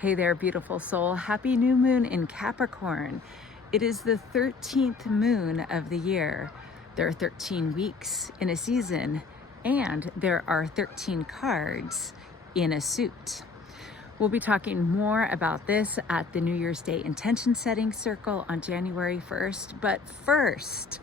Hey there, beautiful soul. Happy new moon in Capricorn. It is the 13th moon of the year. There are 13 weeks in a season, and there are 13 cards in a suit. We'll be talking more about this at the New Year's Day intention setting circle on January 1st. But first,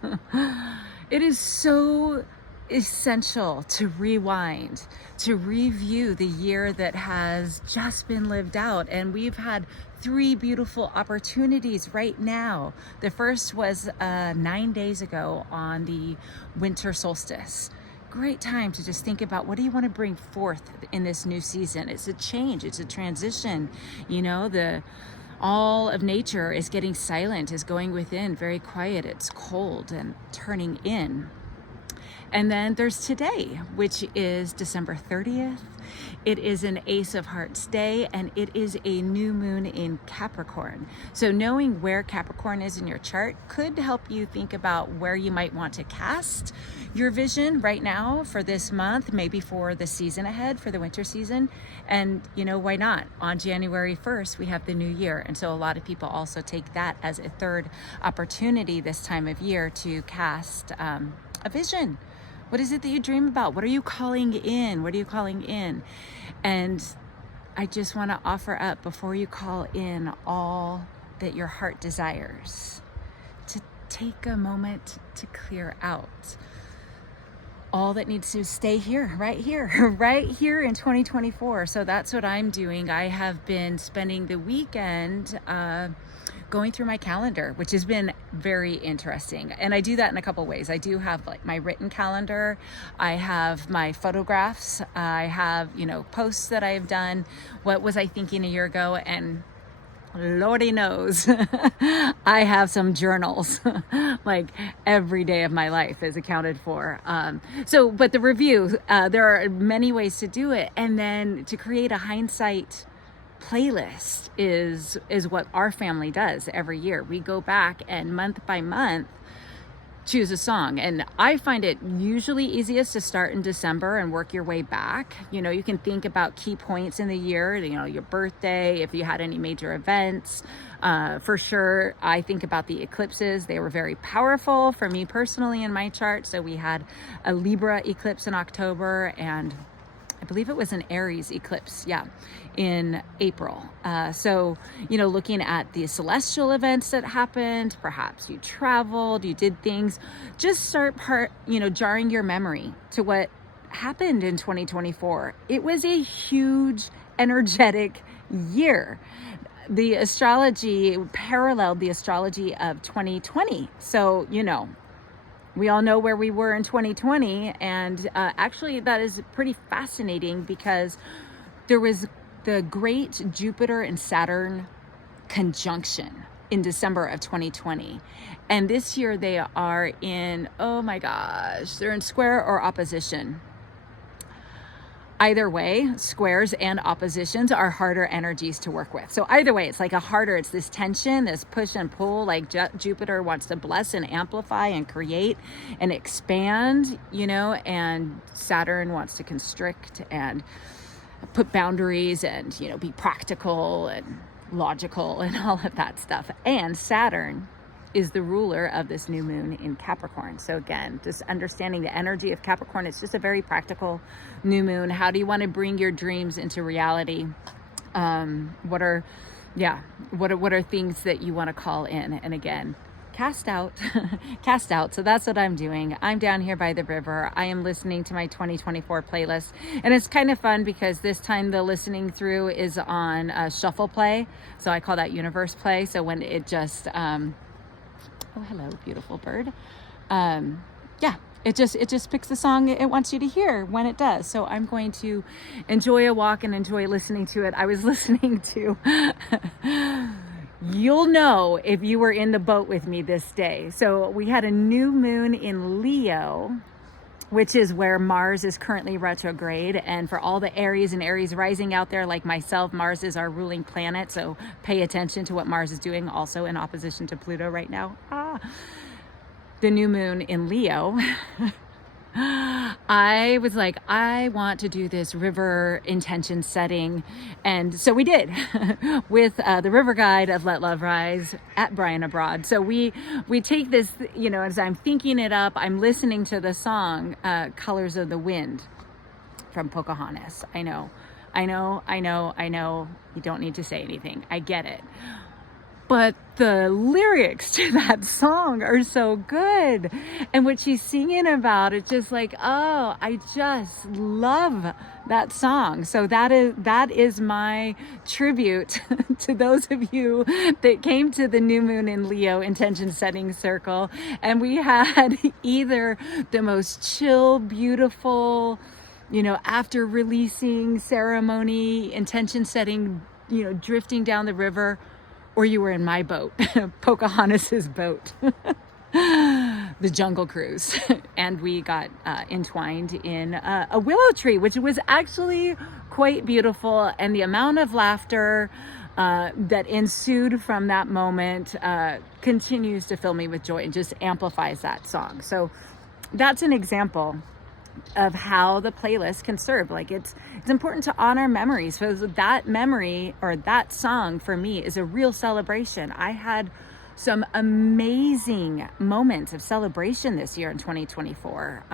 it is so essential to rewind, to review the year that has just been lived out. And we've had 3 beautiful opportunities right now. The first was 9 days ago on the winter solstice. Great time to just think about, what do you want to bring forth in this new season? It's a change, it's a transition. You know, all of nature is getting silent, is going within, very quiet. It's cold and turning in. And then there's today, which is December 30th. It is an Ace of Hearts day, and it is a new moon in Capricorn. So knowing where Capricorn is in your chart could help you think about where you might want to cast your vision right now for this month, maybe for the season ahead, for the winter season. And you know, why not? On January 1st, we have the new year. And so a lot of people also take that as a third opportunity this time of year to cast a vision. What is it that you dream about? What are you calling in? What are you calling in? And I just want to offer up, before you call in all that your heart desires, to take a moment to clear out all that needs to stay here, right here in 2024. So that's what I'm doing. I have been spending the weekend going through my calendar, which has been very interesting. And I do that in a couple ways. I do have like my written calendar. I have my photographs. I have, posts that I've done. What was I thinking a year ago? And Lordy knows, I have some journals. Like every day of my life is accounted for. But the review, there are many ways to do it. And then to create a hindsight playlist is what our family does every year. We go back and month by month choose a song. And I find it usually easiest to start in December and work your way back. You can think about key points in the year, your birthday, if you had any major events. For sure, I think about the eclipses. They were very powerful for me personally in my chart. So we had a Libra eclipse in October, and I believe it was an Aries eclipse, in April. So, looking at the celestial events that happened, perhaps you traveled, you did things, just start jarring your memory to what happened in 2024. It was a huge, energetic year. The astrology paralleled the astrology of 2020. So, we all know where we were in 2020, and actually that is pretty fascinating because there was the great Jupiter and Saturn conjunction in December of 2020. And this year they are in, oh my gosh, they're in square or opposition. Either way, squares and oppositions are harder energies to work with. So either way, it's like it's this tension, this push and pull, like Jupiter wants to bless and amplify and create and expand, and Saturn wants to constrict and put boundaries and, be practical and logical and all of that stuff. And Saturn is the ruler of this new moon in Capricorn. So again, just understanding the energy of Capricorn, it's just a very practical new moon. How do you want to bring your dreams into reality? What are things that you want to call in? And again, cast out. So that's what I'm doing. I'm down here by the river. I am listening to my 2024 playlist, and it's kind of fun because this time the listening through is on shuffle play. So I call that universe play. So when it just, oh, hello, beautiful bird. It just picks the song it wants you to hear when it does. So I'm going to enjoy a walk and enjoy listening to it. I was listening to, you'll know if you were in the boat with me this day. So we had a new moon in Leo, which is where Mars is currently retrograde. And for all the Aries and Aries rising out there like myself, Mars is our ruling planet. So pay attention to what Mars is doing, also in opposition to Pluto right now. The new moon in Leo I was like, I want to do this river intention setting. And so we did with the river guide of Let Love Rise at Brian Abroad. So we take this, you know, as I'm thinking it up, I'm listening to the song Colors of the Wind from Pocahontas. I know. You don't need to say anything. I get it. But the lyrics to that song are so good. And what she's singing about, it's just like, oh, I just love that song. So that is my tribute to those of you that came to the New Moon in Leo intention setting circle. And we had either the most chill, beautiful, you know, after releasing ceremony, intention setting, you know, drifting down the river, or you were in my boat, Pocahontas's boat, the Jungle Cruise. And we got entwined in a willow tree, which was actually quite beautiful. And the amount of laughter that ensued from that moment continues to fill me with joy and just amplifies that song. So that's an example of how the playlist can serve. Like it's important to honor memories. So that memory or that song for me is a real celebration. I had some amazing moments of celebration this year in 2024.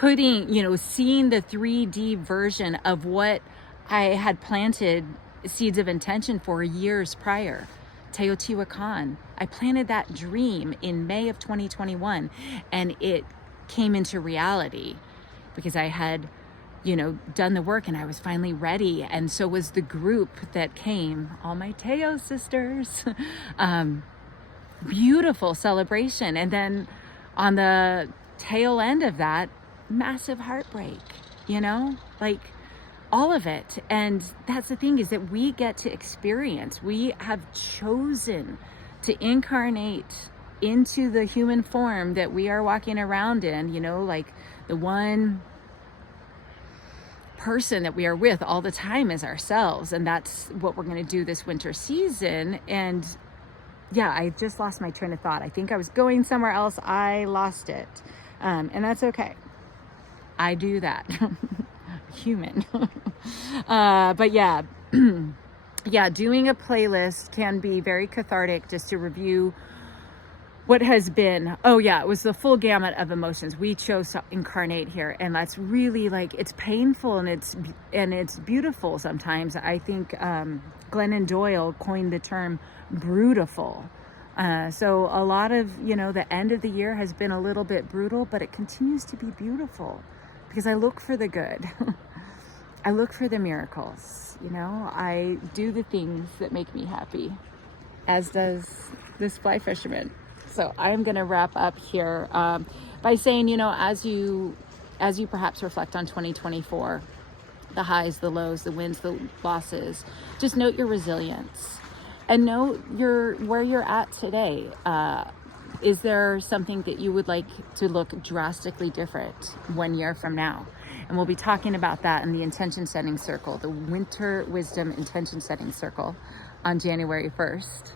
Seeing the 3D version of what I had planted seeds of intention for years prior. Teotihuacan. I planted that dream in May of 2021 and it came into reality because I had, you know, done the work and I was finally ready. And so was the group that came, all my Teo sisters. Beautiful celebration. And then on the tail end of that, massive heartbreak, you know, like all of it. And that's the thing, is that we get to experience, we have chosen to incarnate into the human form that we are walking around in, you know, like the one person that we are with all the time is ourselves. And that's what we're going to do this winter season. And yeah, I just lost my train of thought. I think I was going somewhere else. I lost it. And that's okay. I do that. Human. But yeah, yeah, doing a playlist can be very cathartic just to review what has been. Oh yeah, it was the full gamut of emotions we chose to incarnate here. And that's really like, it's painful and it's beautiful sometimes. I think Glennon Doyle coined the term brutal. So a lot of, you know, the end of the year has been a little bit brutal, but it continues to be beautiful because I look for the good. I look for the miracles, you know, I do the things that make me happy, as does this fly fisherman. So I'm going to wrap up here by saying, you know, as you perhaps reflect on 2024, the highs, the lows, the wins, the losses, just note your resilience and note where you're at today. Is there something that you would like to look drastically different 1 year from now? And we'll be talking about that in the intention setting circle, the Winter Wisdom Intention Setting Circle on January 1st.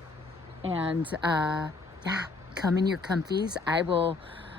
And yeah, come in your comfies. I will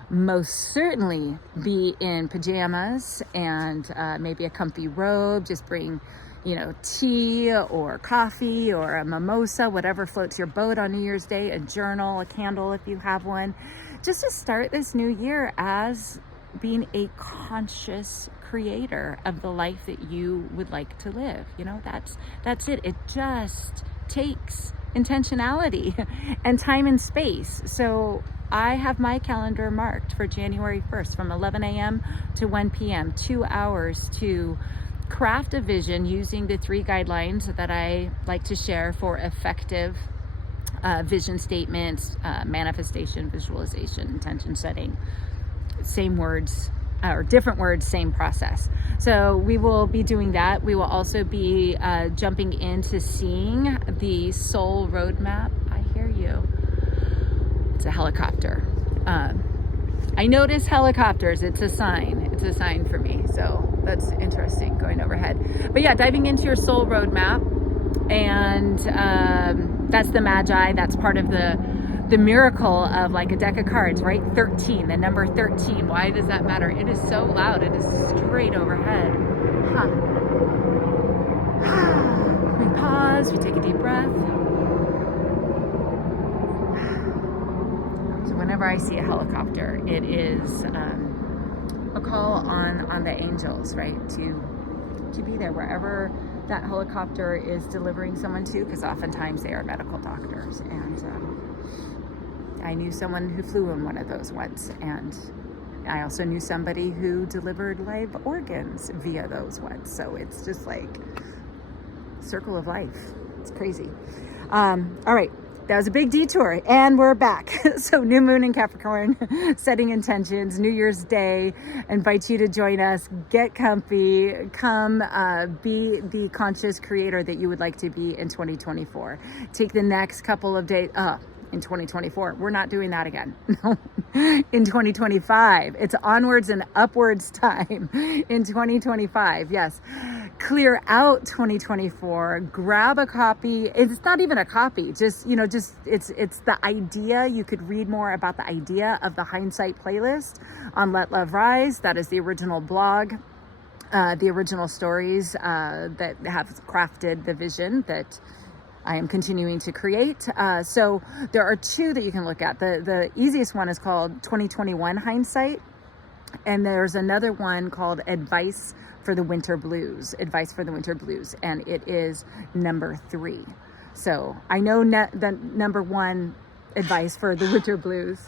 most certainly be in pajamas and maybe a comfy robe. Just bring, you know, tea or coffee or a mimosa, whatever floats your boat on New Year's Day, a journal, a candle if you have one, just to start this new year as being a conscious creator of the life that you would like to live. You know, that's it. It just takes intentionality and time and space. So I have my calendar marked for January 1st from 11 a.m. to 1 p.m., 2 hours to craft a vision using the 3 guidelines that I like to share for effective vision statements, manifestation, visualization, intention setting. Same words or different words, same process. So we will be doing that. We will also be jumping into seeing the soul roadmap. I hear you. It's a helicopter. I notice helicopters. It's a sign. It's a sign for me. So that's interesting going overhead. But yeah, diving into your soul roadmap. And that's the Magi. That's part of the the miracle of like a deck of cards, right? 13, the number 13. Why does that matter? It is so loud. It is straight overhead. We pause, we take a deep breath. So whenever I see a helicopter, it is a call on the angels, right? To be there wherever that helicopter is delivering someone to, because oftentimes they are medical doctors. And I knew someone who flew in one of those once, and I also knew somebody who delivered live organs via those ones. So it's just like circle of life. It's crazy. All right. That was a big detour, and we're back. So new moon in Capricorn, setting intentions, New Year's Day. Invite you to join us. Get comfy. Come be the conscious creator that you would like to be in 2024. Take the next couple of days. In 2024, we're not doing that again. No, in 2025, it's onwards and upwards time. In 2025, yes. Clear out 2024, grab a copy. It's not even a copy, just it's the idea. You could read more about the idea of the hindsight playlist on Let Love Rise. That is the original blog, the original stories that have crafted the vision that I am continuing to create. So there are two that you can look at. The easiest one is called 2021 Hindsight. And there's another one called Advice for the Winter Blues. Advice for the Winter Blues. And it is number 3. So I know the number 1 advice for the Winter Blues.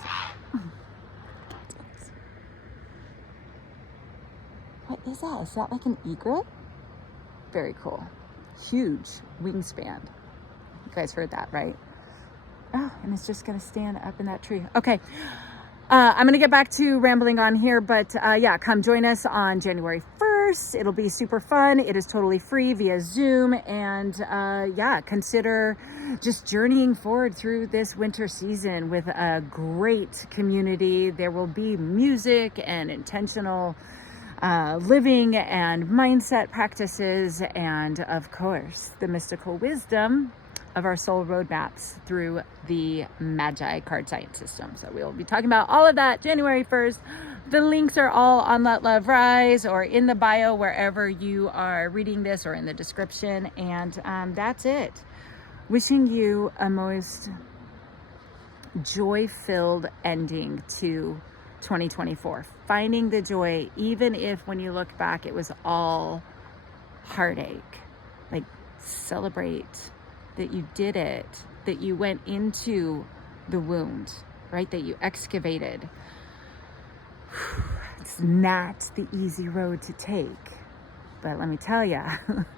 What is that? Is that like an egret? Very cool. Huge wingspan. You guys heard that, right? Oh, and it's just going to stand up in that tree. Okay. I'm going to get back to rambling on here, but yeah, come join us on January 1st. It'll be super fun. It is totally free via Zoom. And yeah, consider just journeying forward through this winter season with a great community. There will be music and intentional living and mindset practices, and of course, the mystical wisdom of our soul roadmaps through the Magi card science system. So we'll be talking about all of that January 1st. The links are all on Let Love Rise or in the bio, wherever you are reading this, or in the description. And that's it. Wishing you a most joy-filled ending to 2024. Finding the joy, even if when you look back, it was all heartache. Like, celebrate that you did it, that you went into the wound, right? That you excavated. It's not the easy road to take. But let me tell you,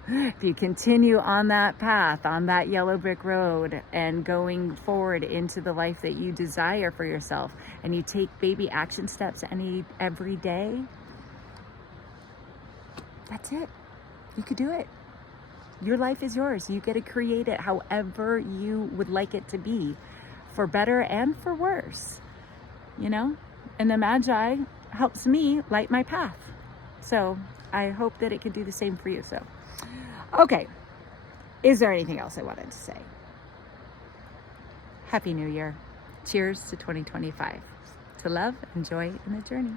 if you continue on that path, on that yellow brick road, and going forward into the life that you desire for yourself, and you take baby action steps every day, that's it. You could do it. Your life is yours. You get to create it however you would like it to be, for better and for worse, you know? And the Magi helps me light my path. So I hope that it can do the same for you. So, okay. Is there anything else I wanted to say? Happy New Year. Cheers to 2025. To love and joy in the journey.